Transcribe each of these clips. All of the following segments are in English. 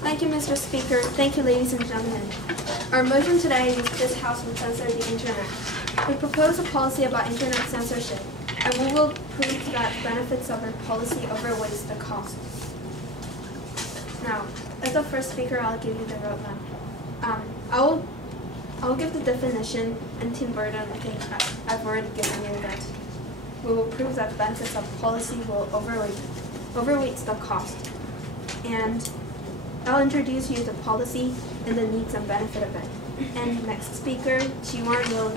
Thank you, Mr. Speaker. Thank you, ladies and gentlemen. Our motion today is this House will censor the Internet. We propose a policy about Internet censorship, and we will prove that benefits of our policy outweighs the cost. Now, as the first speaker, I'll give you the roadmap. I'll give the definition, and Team Burden, I think I've already given you that. We will prove that benefits of policy will overweight the cost. And I'll introduce you the policy and the needs and benefit of it. And next speaker, Daewon, will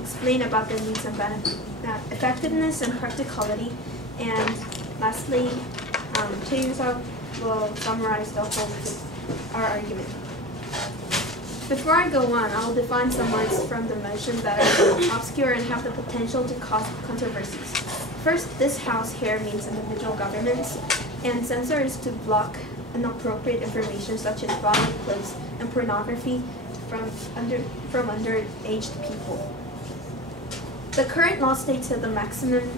explain about the needs and benefit, effectiveness and practicality. And lastly, Tae-Yuseok will summarize the whole of our argument. Before I go on, I'll define some words from the motion that are obscure and have the potential to cause controversies. First, this House here means individual governments, and censor is to block inappropriate information such as violent clips and pornography from underage people. The current law states that the maximum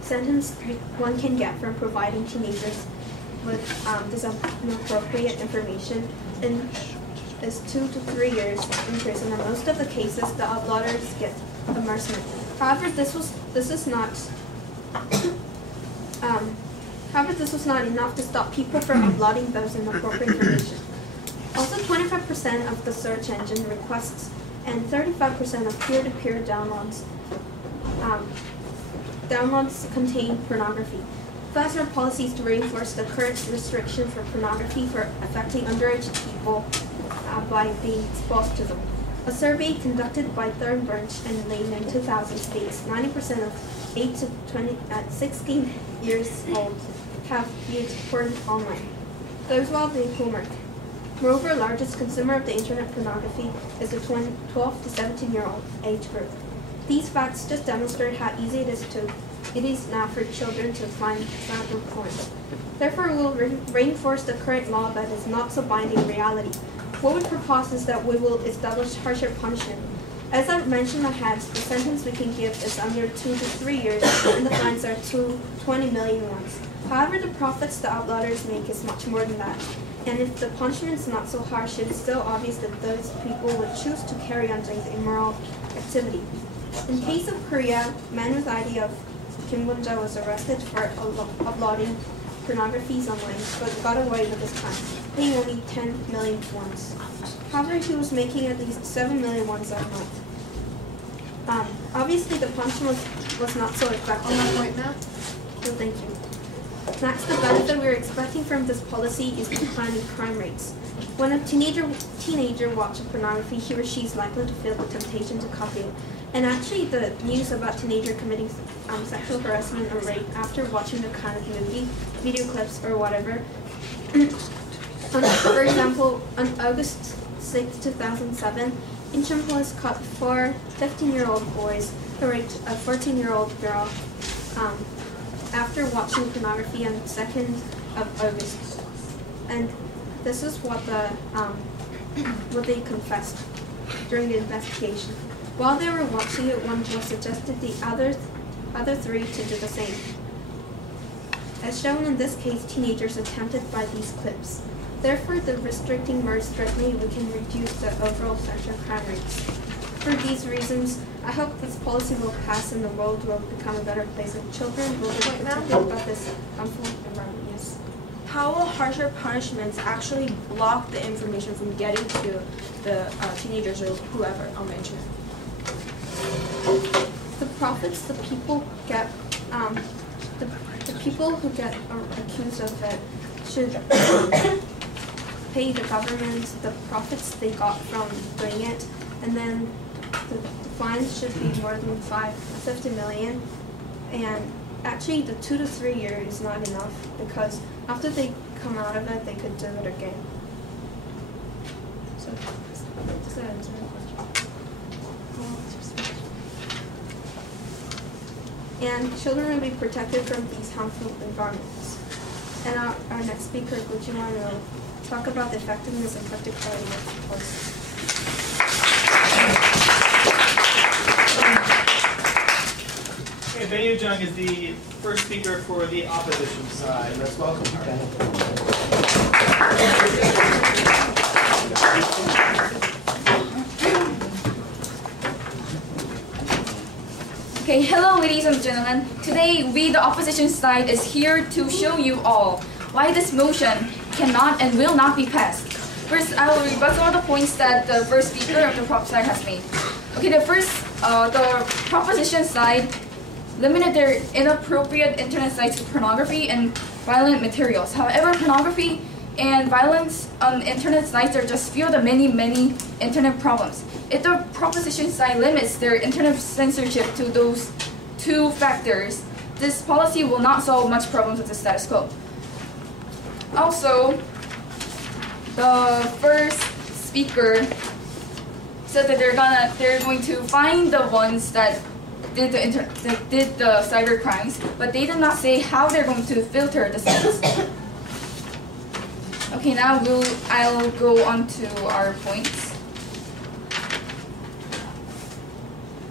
sentence one can get from providing teenagers with this inappropriate information is 2 to 3 years in prison. In most of the cases, the uploaders get immersement. However, this was not enough to stop people from uploading those inappropriate information. Also, 25% of the search engine requests and 35% of peer-to-peer downloads contain pornography. Thus, our policy is to reinforce the current restriction for pornography for affecting underage people by being exposed to them. A survey conducted by Thornburg and Lane in 2000 states 90% of 8 to 16 years old have viewed porn online. Those while doing homework. Moreover, largest consumer of the internet pornography is the 12 to 17-year-old age group. These facts just demonstrate how easy it is now for children to find sample porn. Therefore, we will reinforce the current law that is not so binding in reality. What we propose is that we will establish harsher punishment. As I've mentioned ahead, the sentence we can give is under 2 to 3 years, and the fines are 20 million ones. However, the profits the outlaws make is much more than that. And if the punishment is not so harsh, it is still obvious that those people would choose to carry on doing the immoral activity. In case of Korea, a man with ID of Kim Won-ja was arrested for uploading pornographies online, but got away with his crime, paying only 10 million wons. However, he was making at least 7 million wons a month. Obviously, the punishment was not so effective. On that point now? So thank you. Next, the benefit we are expecting from this policy is declining crime rates. When a teenager watches pornography, he or she is likely to feel the temptation to copy it. And actually, the news about teenager committing sexual harassment or rape after watching the kind of movie, video clips, or whatever. For example, on August 6, 2007, Incheon police caught 4 15-year-old boys who raped a 14-year-old girl after watching pornography on the 2nd of August. And this is what they confessed during the investigation. While they were watching it, one was suggested the other 3 to do the same. As shown in this case, teenagers attempted by these clips. Therefore, the restricting more strictly, we can reduce the overall sexual crime rates. For these reasons, I hope this policy will pass and the world will become a better place and children will be protected about this harmful environment. Yes. How will harsher punishments actually block the information from getting to the teenagers or whoever on the internet? The profits the people get, the people who get accused of it should pay the government the profits they got from doing it, and then the fines should be more than 50 million. And actually, the 2 to 3 years is not enough because after they come out of it, they could do it again. So, does that answer the question? And children will be protected from these harmful environments. And our next speaker, Daewon, will talk about the effectiveness and practicality of the policy. Okay, Bae Jung is the first speaker for the opposition side. Let's welcome her. Okay, hello ladies and gentlemen. Today we, the opposition side, is here to show you all why this motion cannot and will not be passed. First, I will rebut some of the points that the first speaker of the prop side has made. Okay, the proposition side limited their inappropriate internet sites to pornography and violent materials. However, pornography and violence on internet sites are just few of the many internet problems. If the proposition side limits their internet censorship to those two factors, this policy will not solve much problems with the status quo. Also, the first speaker said that they're going to find the ones that did the cyber crimes, but they did not say how they're going to filter the sites. Okay, now I'll go on to our points.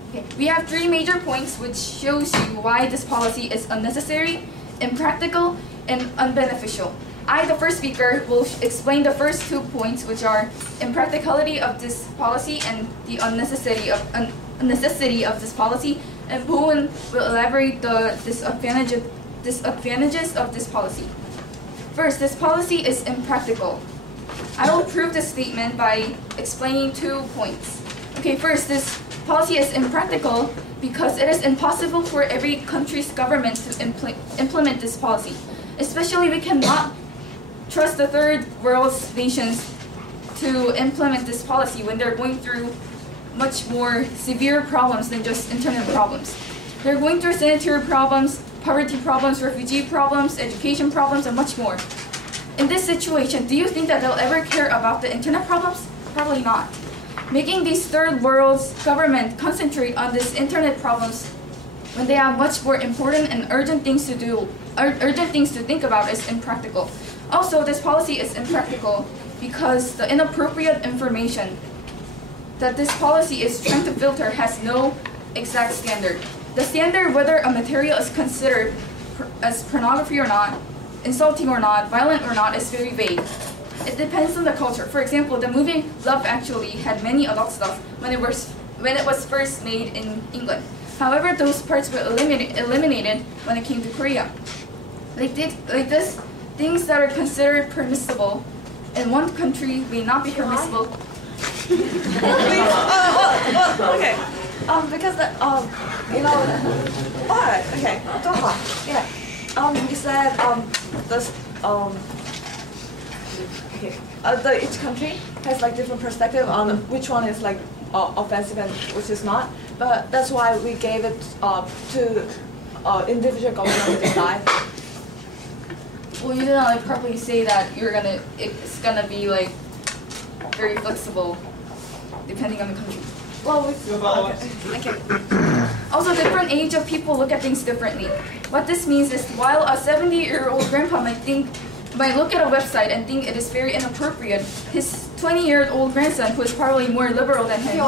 Okay, we have 3 major points which shows you why this policy is unnecessary, impractical, and unbeneficial. I, the first speaker, will explain the first 2 points, which are impracticality of this policy and the necessity of this policy, and Daewon will elaborate the disadvantages of this policy. First, this policy is impractical. I will prove this statement by explaining 2 points. Okay, first, this policy is impractical because it is impossible for every country's government to implement this policy. Especially, we cannot trust the third world nations to implement this policy when they're going through much more severe problems than just internet problems. They're going through sanitary problems, poverty problems, refugee problems, education problems, and much more. In this situation, do you think that they'll ever care about the internet problems? Probably not. Making these third world government concentrate on these internet problems when they have much more important and urgent things to think about is impractical. Also, this policy is impractical because the inappropriate information that this policy is trying to filter has no exact standard. The standard whether a material is considered as pornography or not, insulting or not, violent or not, is very vague. It depends on the culture. For example, the movie Love Actually had many adult stuff when it was first made in England. However, those parts were eliminated when it came to Korea. Like this, things that are considered permissible in one country may not be permissible. Okay. Because Alright. Okay. Yeah. You said this each country has like different perspective on which one is like offensive and which is not. But that's why we gave it to individual government to decide. Well, you didn't like properly say that it's gonna be like very flexible depending on the country. Well, Okay. Also, different age of people look at things differently. What this means is while a 70-year-old grandpa might look at a website and think it is very inappropriate, his 20-year-old grandson, who is probably more liberal than him,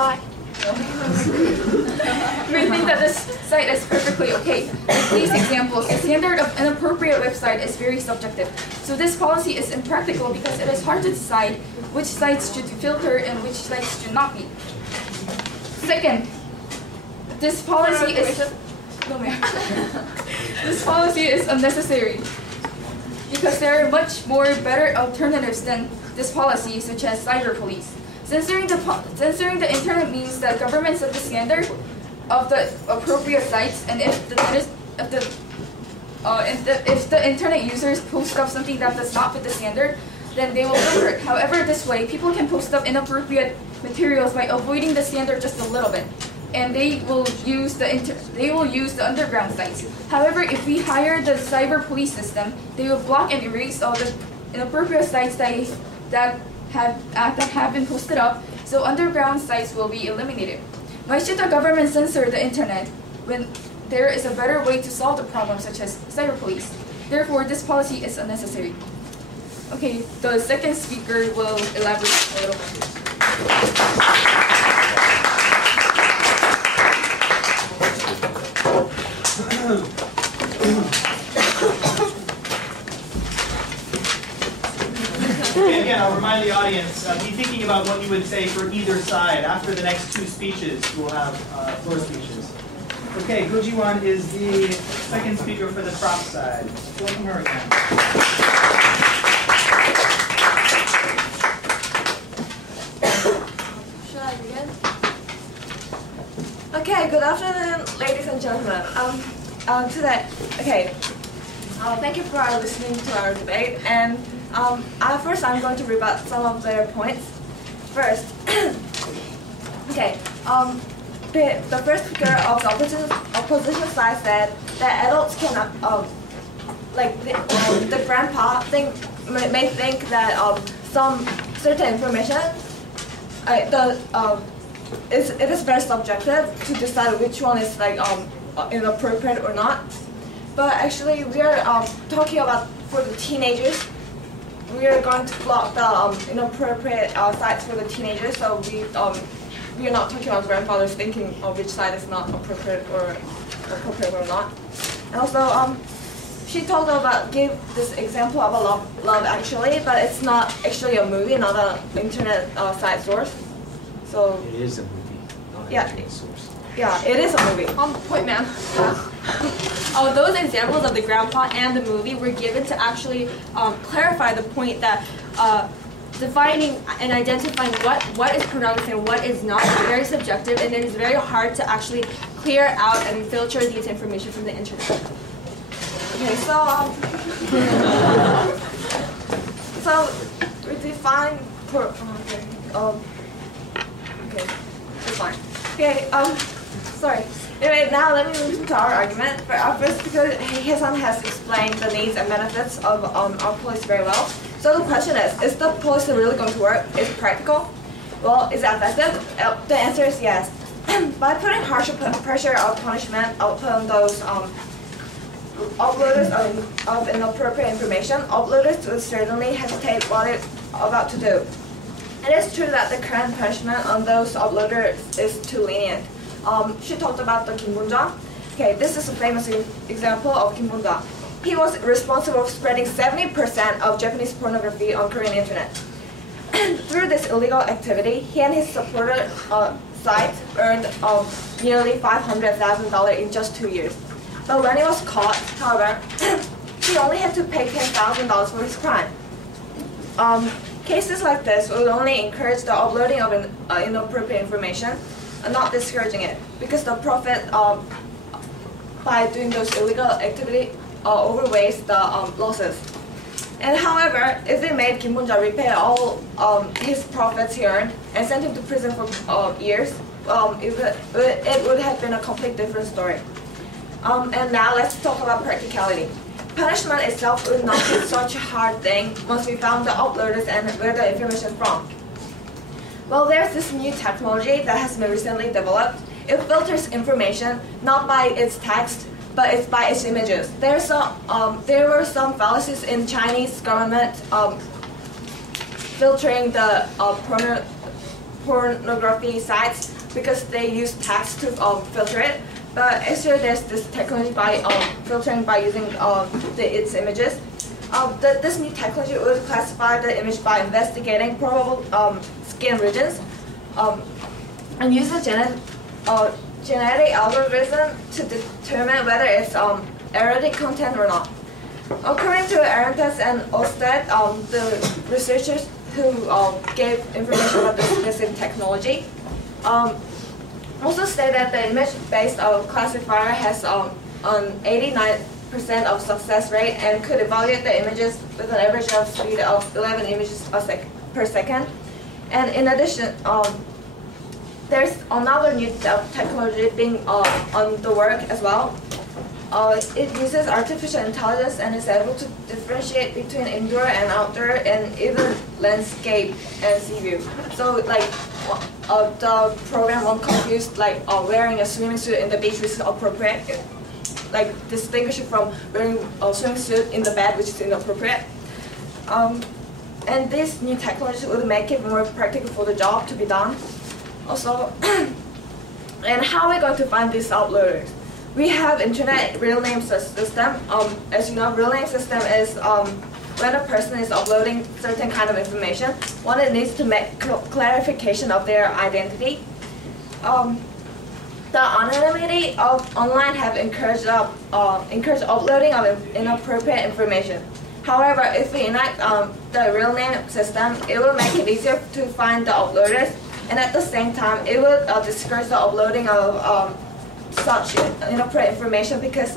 may think that this site is perfectly okay. With these examples, the standard of inappropriate website is very subjective. So this policy is impractical because it is hard to decide which sites should filter and which sites should not be. Second, this policy is unnecessary because there are much more better alternatives than this policy, such as cyber police. Censoring the internet means that government sets the standard of the appropriate sites, and if the internet users post up something that does not fit the standard, then they will filter it. However, this way, people can post up inappropriate materials by avoiding the standard just a little bit, and they will use the underground sites. However, if we hire the cyber police system, they will block and erase all the inappropriate sites that have been posted up, so underground sites will be eliminated. Why should the government censor the internet when there is a better way to solve the problem, such as cyber police? Therefore, this policy is unnecessary. Okay, the second speaker will elaborate a little bit. Okay, again, I'll remind the audience, be thinking about what you would say for either side. After the next 2 speeches, we'll have floor speeches. Okay, Gojiwan is the second speaker for the prop side. Welcome her again. Should I begin? Okay, good afternoon, ladies and gentlemen. Thank you for listening to our debate. And first, I'm going to rebut some of their points. First, okay, the first speaker of the opposition side said that adults cannot, the grandpa may think that some certain information, it is very subjective to decide which one is inappropriate or not. But actually, we are talking about for the teenagers. We are going to block the inappropriate sites for the teenagers. So we are not talking about grandfathers thinking of which side is not appropriate or not. And also, she told about give this example of a love actually, but it's not actually a movie, not an internet site source. So it is a movie, not an internet source. Yeah, it is a movie. Point, ma'am. Those examples of the grandpa and the movie were given to actually clarify the point that defining and identifying what is pornography and what is not is very subjective, and it is very hard to actually clear out and filter these information from the internet. Okay, so we define Okay, sorry. Anyway, now let me move to our argument. For our first speaker, Hae-san has explained the needs and benefits of our policy very well. So the question is the policy really going to work? Is it practical? Well, is it effective? The answer is yes. By putting harsher pressure or punishment upon those uploaders of inappropriate information, uploaders will certainly hesitate what they're about to do. It is true that the current punishment on those uploaders is too lenient. She talked about the Kim Bun-ja. Okay, this is a famous example of Kim Bun-ja. He was responsible for spreading 70% of Japanese pornography on Korean internet. Through this illegal activity, he and his supporter site earned nearly $500,000 in just 2 years. But when he was caught, however, he only had to pay $10,000 for his crime. Cases like this would only encourage the uploading of inappropriate information, and not discouraging it, because the profit by doing those illegal activity overweighs the losses. And however, if we made Kim Bun-ja repay all his profits he earned and sent him to prison for years, it would have been a complete different story. And now let's talk about practicality. Punishment itself would not be such a hard thing once we found the uploaders and where the information from. Well, there's this new technology that has been recently developed. It filters information not by its text, but it's by its images. There were some fallacies in Chinese government filtering the pornography sites because they use text to filter it. But actually, there's this technology by filtering by using its images. This new technology would classify the image by investigating probable skin regions and use a genetic algorithm to determine whether it's erotic content or not. According to Arentas and Osted, the researchers who gave information about this technology, also say that the image-based classifier has an 89% of success rate and could evaluate the images with an average of speed of 11 images per second. And in addition, there's another new technology being on the work as well. It uses artificial intelligence and is able to differentiate between indoor and outdoor and even landscape and sea view. So like the program won't confuse wearing a swimming suit in the beach, which is appropriate, like distinguish it from wearing a swimming suit in the bed, which is inappropriate. And this new technology would make it more practical for the job to be done. Also, and how are we going to find these uploaders? We have internet real name system. As you know, real name system is when a person is uploading certain kind of information, one it needs to make clarification of their identity. The anonymity of online have encouraged uploading of inappropriate information. However, if we enact the real name system, it will make it easier to find the uploaders, and at the same time, it will discourage the uploading of such inappropriate information, because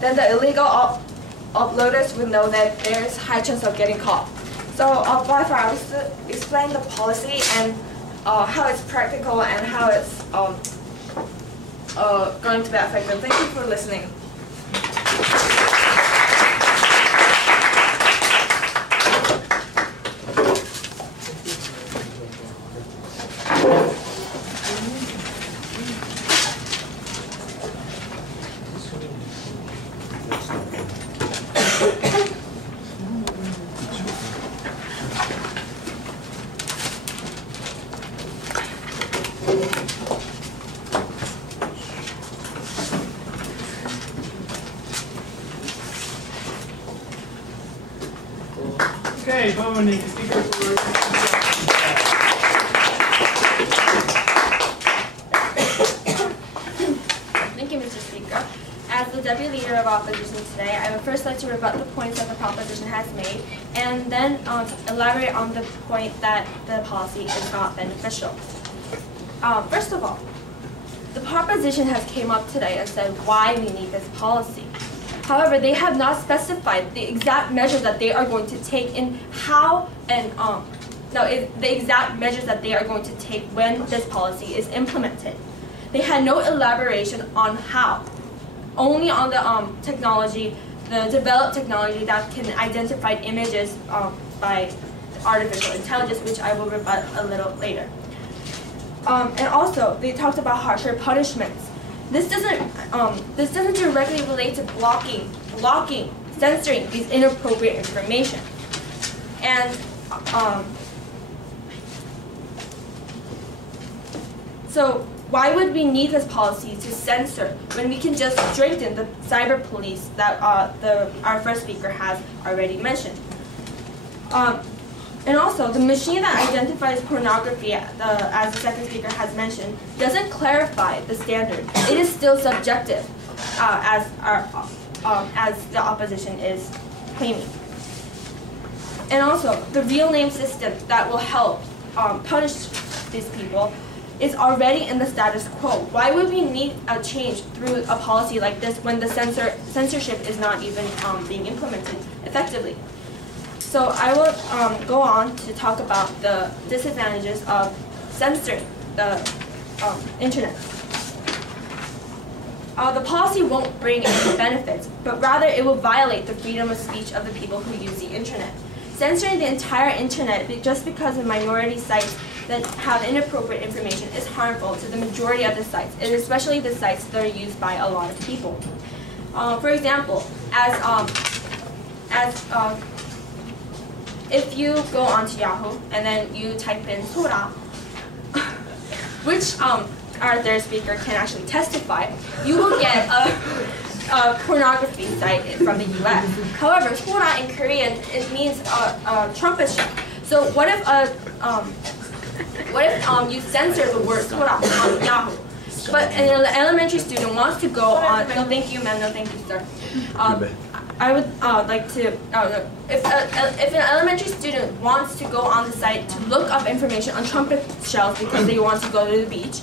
then the illegal uploaders would know that there's high chance of getting caught. So I will explain the policy and how it's practical and how it's going to be effective. Thank you for listening. Okay, Daewon is the speaker for. Thank you, Mr. Speaker. As the Deputy Leader of Opposition today, I would first like to rebut the points that the proposition has made, and then elaborate on the point that the policy is not beneficial. First of all, the proposition has came up today and said why we need this policy. However, they have not specified the exact measures that they are going to take in how and the exact measures that they are going to take when this policy is implemented. They had no elaboration on how, only on the technology, the developed technology that can identify images by artificial intelligence, which I will rebut a little later. And also, they talked about harsher punishments. This doesn't directly relate to blocking, censoring these inappropriate information. And so why would we need this policy to censor when we can just strengthen the cyber police that our first speaker has already mentioned? And also, the machine that identifies pornography, as the second speaker has mentioned, doesn't clarify the standard. It is still subjective, as the opposition is claiming. And also, the real name system that will help punish these people is already in the status quo. Why would we need a change through a policy like this when the censorship is not even being implemented effectively? So I will go on to talk about the disadvantages of censoring the internet. The policy won't bring any benefits, but rather it will violate the freedom of speech of the people who use the internet. Censoring the entire internet just because of minority sites that have inappropriate information is harmful to the majority of the sites, and especially the sites that are used by a lot of people. For example, if you go onto Yahoo and then you type in Sora, which our third speaker can actually testify, you will get a pornography site from the U.S. However, Sora in Korean, it means trumpet shell. So what if you censor the word Sora on Yahoo? But an elementary student wants to go on. No, thank you, ma'am. No, thank you, sir. I would like to, if an elementary student wants to go on the site to look up information on trumpet shells because they want to go to the beach,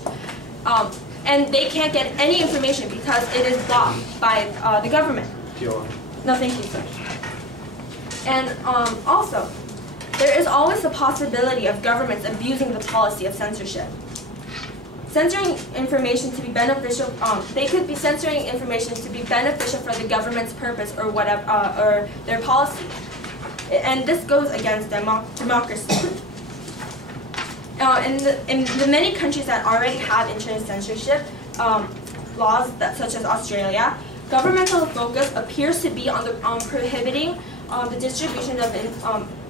and they can't get any information because it is blocked by the government. No, thank you, sir. And also, there is always the possibility of governments abusing the policy of censorship. Censoring information to be beneficial, they could be censoring information to be beneficial for the government's purpose or whatever, or their policy. And this goes against democracy. In the many countries that already have internet censorship laws, such as Australia, governmental focus appears to be on prohibiting the distribution of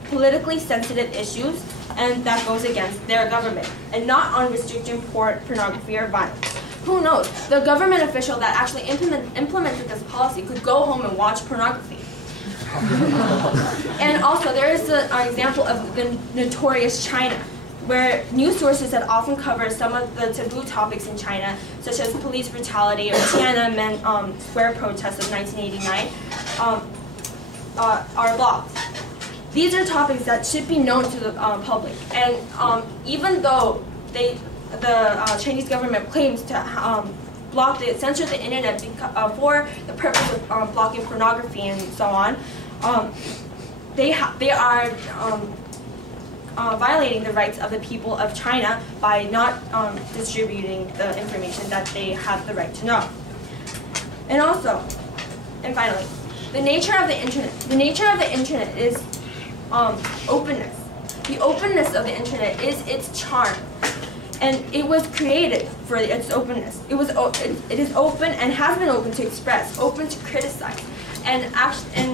politically sensitive issues, and that goes against their government, and not on restricting pornography or violence. Who knows? The government official that actually implemented this policy could go home and watch pornography. And also, there is an example of the notorious China. where news sources that often cover some of the taboo topics in China, such as police brutality or Tiananmen Square protests of 1989, are blocked. These are topics that should be known to the public, and even though the Chinese government claims to censor the internet for the purpose of blocking pornography and so on, they are violating the rights of the people of China by not distributing the information that they have the right to know. And also, and finally, the nature of the internet. The nature of the internet is openness. The openness of the internet is its charm, and it was created for its openness. It is open and has been open to express, open to criticize, and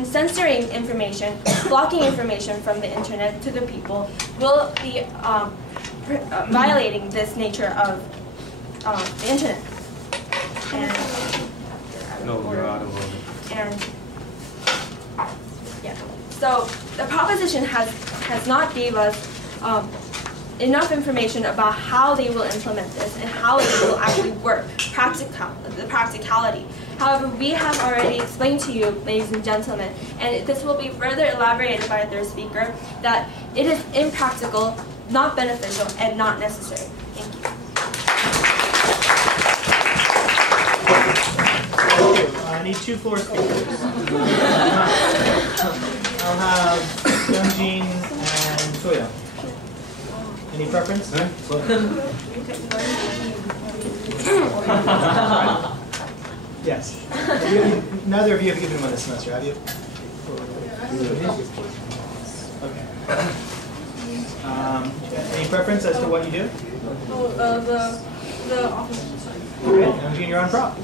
censoring information, blocking information from the internet to the people will be violating this nature of the internet. No, you're out of order. And yeah, so the proposition has not gave us enough information about how they will implement this and how it will actually work, the practicality. However, we have already explained to you, ladies and gentlemen, and this will be further elaborated by a third speaker, that it is impractical, not beneficial, and not necessary. Thank you. I need 2 floor speakers. I'll have Youngjin and Soya. Any preference? Yes. Neither of you have given one this semester, have you? Okay. Any preference as to what you do? The opposition side. Okay, Youngjin, you're on prop.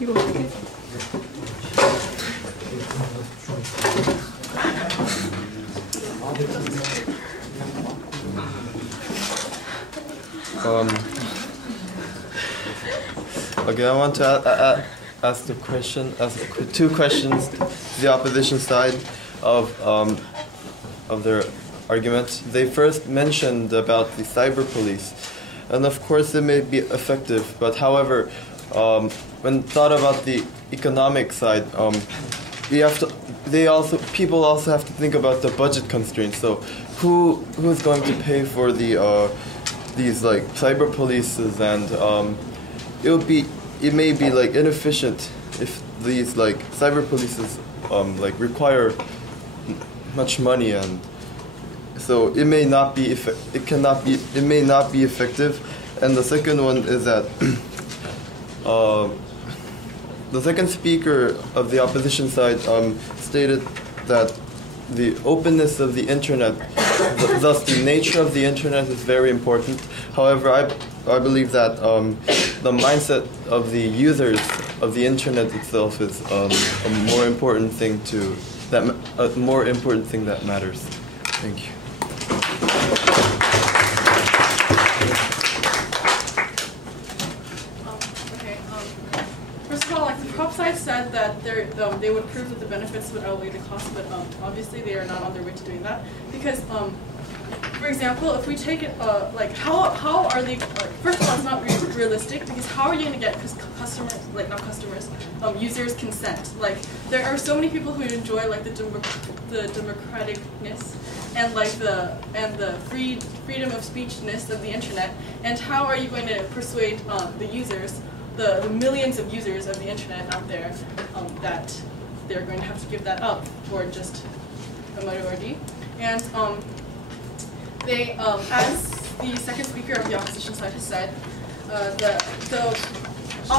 You go second. Okay, I want to ask the question, ask 2 questions to the opposition side of their argument. They first mentioned about the cyber police, and of course it may be effective, but however, when thought about the economic side, people also have to think about the budget constraints. So, who's going to pay for these like cyber polices, and it may be like inefficient if these like cyber polices like require much money, and so it may not be it may not be effective. And the second one is that the second speaker of the opposition side stated that the openness of the internet, thus the nature of the internet, is very important. However, I believe that the mindset of the users of the internet itself is a more important thing that matters. Thank you. First of all, like the prop side said that they would prove that the benefits would outweigh the cost, but obviously they are not on their way to doing that, because for example, if we take it like how are they? First of all, it's not realistic, because how are you going to get customers, like not customers, users' consent? Like there are so many people who enjoy like the democraticness and like the freedom of speechness of the internet, and how are you going to persuade the users, the millions of users of the internet out there, that they're going to have to give that up for just a minority? And they, as the second speaker of the opposition side has said, the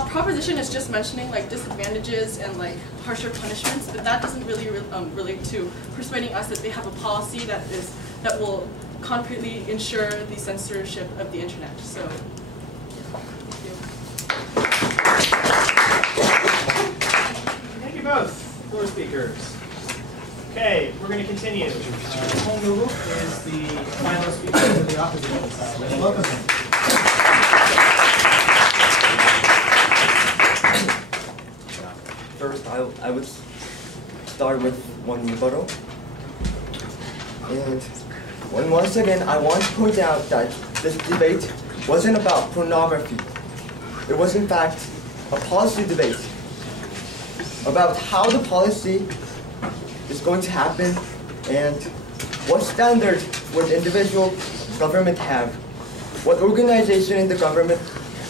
proposition is just mentioning like disadvantages and like harsher punishments, but that doesn't really relate to persuading us that they have a policy that will concretely ensure the censorship of the internet. So, Thank you both, floor speakers. Okay, we're going to continue. Hong Nugu is the final speaker of the opposition side. Let's welcome him. first, I would start with one rebuttal. And once again, I want to point out that this debate wasn't about pornography. It was in fact a policy debate about how the policy is going to happen and what standard would individual government have, what organization in the government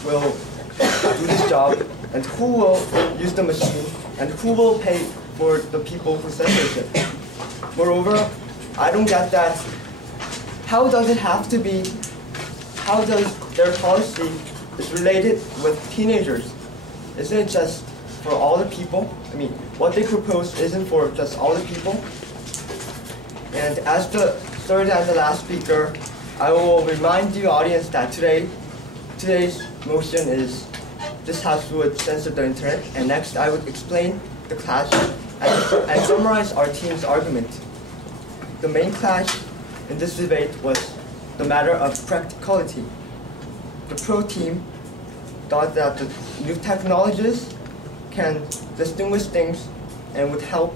will do this job, and who will use the machine, and who will pay for the people who censorship. Moreover, I don't get that. How does it have to be? How does their policy is related with teenagers? Isn't it just for all the people? I mean, what they propose isn't for just all the people. And as the third and the last speaker, I will remind the audience that today's motion is this House would censor the internet, and next I would explain the clash and summarize our team's argument. The main clash in this debate was the matter of practicality. The pro team thought that the new technologies can distinguish things and would help,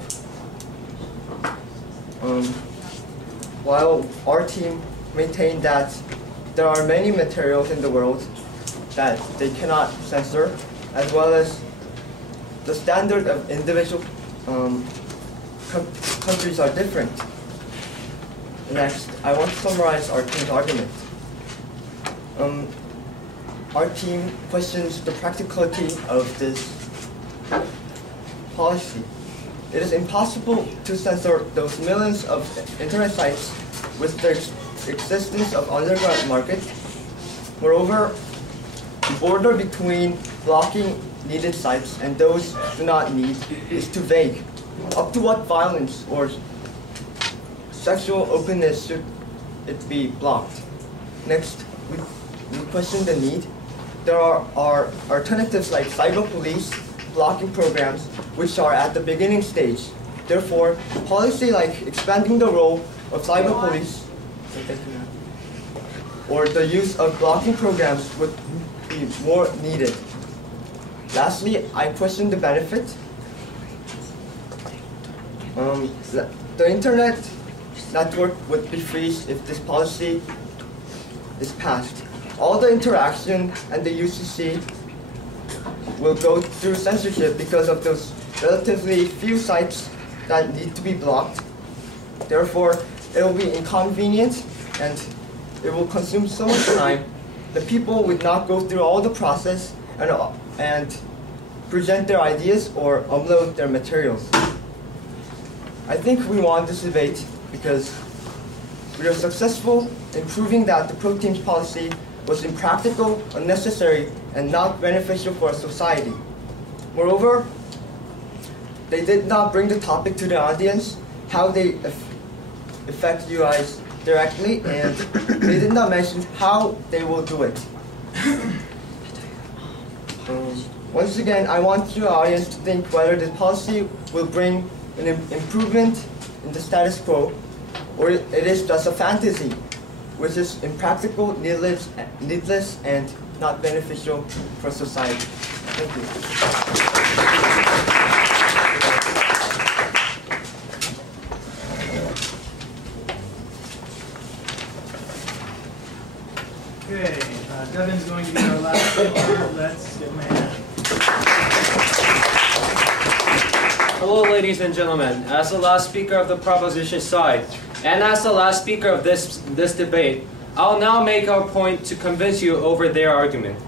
while our team maintained that there are many materials in the world that they cannot censor, as well as the standard of individual countries are different. Next, I want to summarize our team's argument. Our team questions the practicality of this policy. It is impossible to censor those millions of internet sites with the existence of underground market. Moreover, the border between blocking needed sites and those do not need is too vague. Up to what violence or sexual openness should it be blocked? Next, we question the need. There are alternatives like cyber police, blocking programs, which are at the beginning stage. Therefore, policy like expanding the role of cyber police or the use of blocking programs would be more needed. Lastly, I question the benefit. The internet network would be freezed if this policy is passed. All the interaction and the UCC will go through censorship because of those relatively few sites that need to be blocked. Therefore, it will be inconvenient and it will consume so much time. The people would not go through all the process and present their ideas or upload their materials. I think we won this debate because we are successful in proving that the pro team's policy was impractical, unnecessary, and not beneficial for society. Moreover, they did not bring the topic to the audience, how they affect you guys directly, and they did not mention how they will do it. Once again, I want your audience to think whether this policy will bring an improvement in the status quo, or it is just a fantasy, which is impractical, needless, and not beneficial for society. Thank you. Okay, Devin's going to be our last speaker. Let's give him a hand. Hello, ladies and gentlemen. As the last speaker of the proposition side, and as the last speaker of this debate, I'll now make our point to convince you over their argument.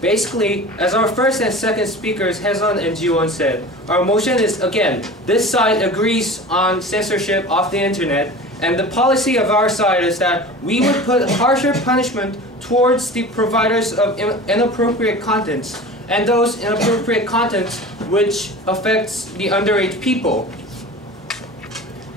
Basically, as our first and second speakers, Hezon and Daewon, said, our motion is, again, this side agrees on censorship of the internet, and the policy of our side is that we would put harsher punishment towards the providers of inappropriate contents, and those inappropriate contents which affects the underage people.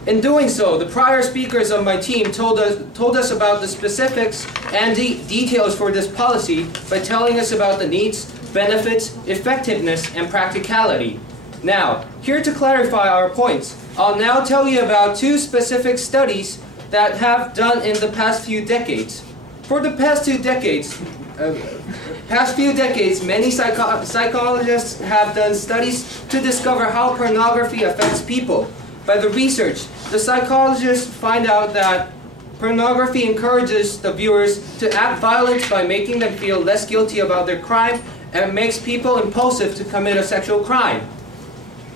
In doing so, the prior speakers of my team told us about the specifics and the details for this policy by telling us about the needs, benefits, effectiveness, and practicality. Now, here to clarify our points, I'll now tell you about two specific studies that have done in the past few decades. For the past 2 decades, past few decades, many psychologists have done studies to discover how pornography affects people. By the research, the psychologists find out that pornography encourages the viewers to act violent by making them feel less guilty about their crime and makes people impulsive to commit a sexual crime.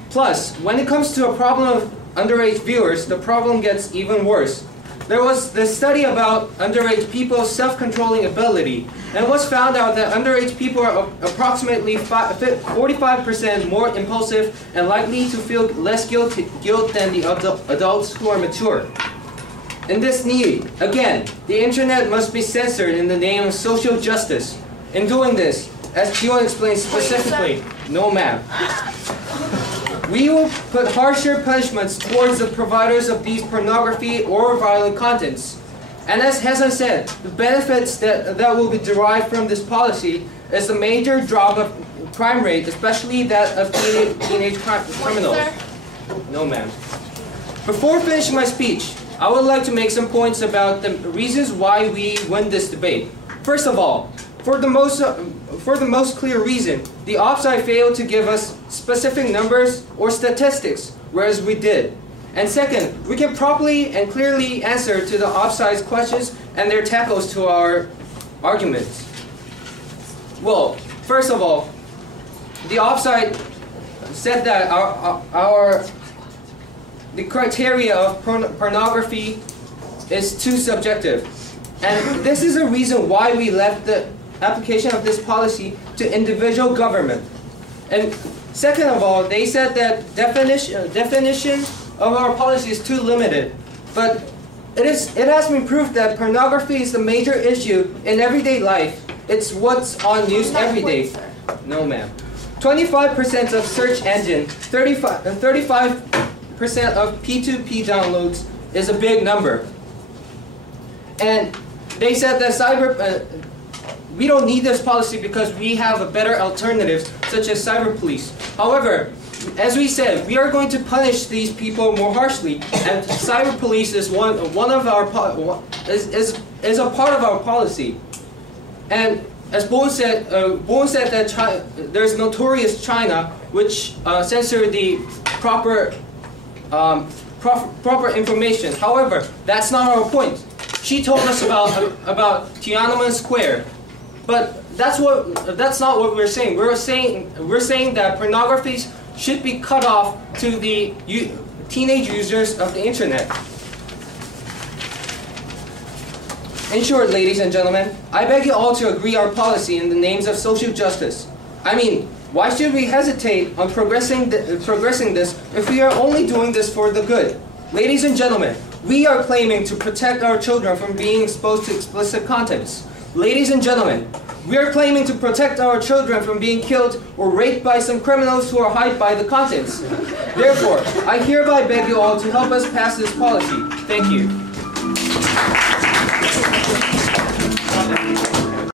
Plus, when it comes to a problem of underage viewers, the problem gets even worse. There was this study about underage people's self-controlling ability, and it was found out that underage people are approximately 45% more impulsive and likely to feel less guilt than the adults who are mature. In this need, again, the internet must be censored in the name of social justice. In doing this, as Daewon explained specifically, no ma'am. We will put harsher punishments towards the providers of these pornography or violent contents. And as Hasan said, the benefits that will be derived from this policy is the major drop of crime rate, especially that of teenage criminals. No, ma'am. Before finishing my speech, I would like to make some points about the reasons why we win this debate. First of all, for the most clear reason, the op side failed to give us specific numbers or statistics, whereas we did. And second, we can properly and clearly answer to the op side's questions and their tackles to our arguments. Well, first of all, the op side said that the criteria of pornography is too subjective. And this is a reason why we left the application of this policy to individual government. And second of all, they said that definition of our policy is too limited. But it has been proved that pornography is the major issue in everyday life. It's what's on news every day. No, ma'am. 25% of search engine, 35% of P2P downloads is a big number. And they said that we don't need this policy because we have better alternatives, such as cyber police. However, as we said, we are going to punish these people more harshly, and cyber police is one of our is a part of our policy. And as Daewon said that there's notorious China, which censored the proper information. However, that's not our point. She told us about Tiananmen Square, but that's not what we're saying. We're saying that pornography should be cut off to the teenage users of the internet. In short, ladies and gentlemen, I beg you all to agree our policy in the names of social justice. I mean, why should we hesitate on progressing this if we are only doing this for the good? Ladies and gentlemen, we are claiming to protect our children from being exposed to explicit contents. Ladies and gentlemen, we are claiming to protect our children from being killed or raped by some criminals who are hyped by the contents. Therefore, I hereby beg you all to help us pass this policy. Thank you.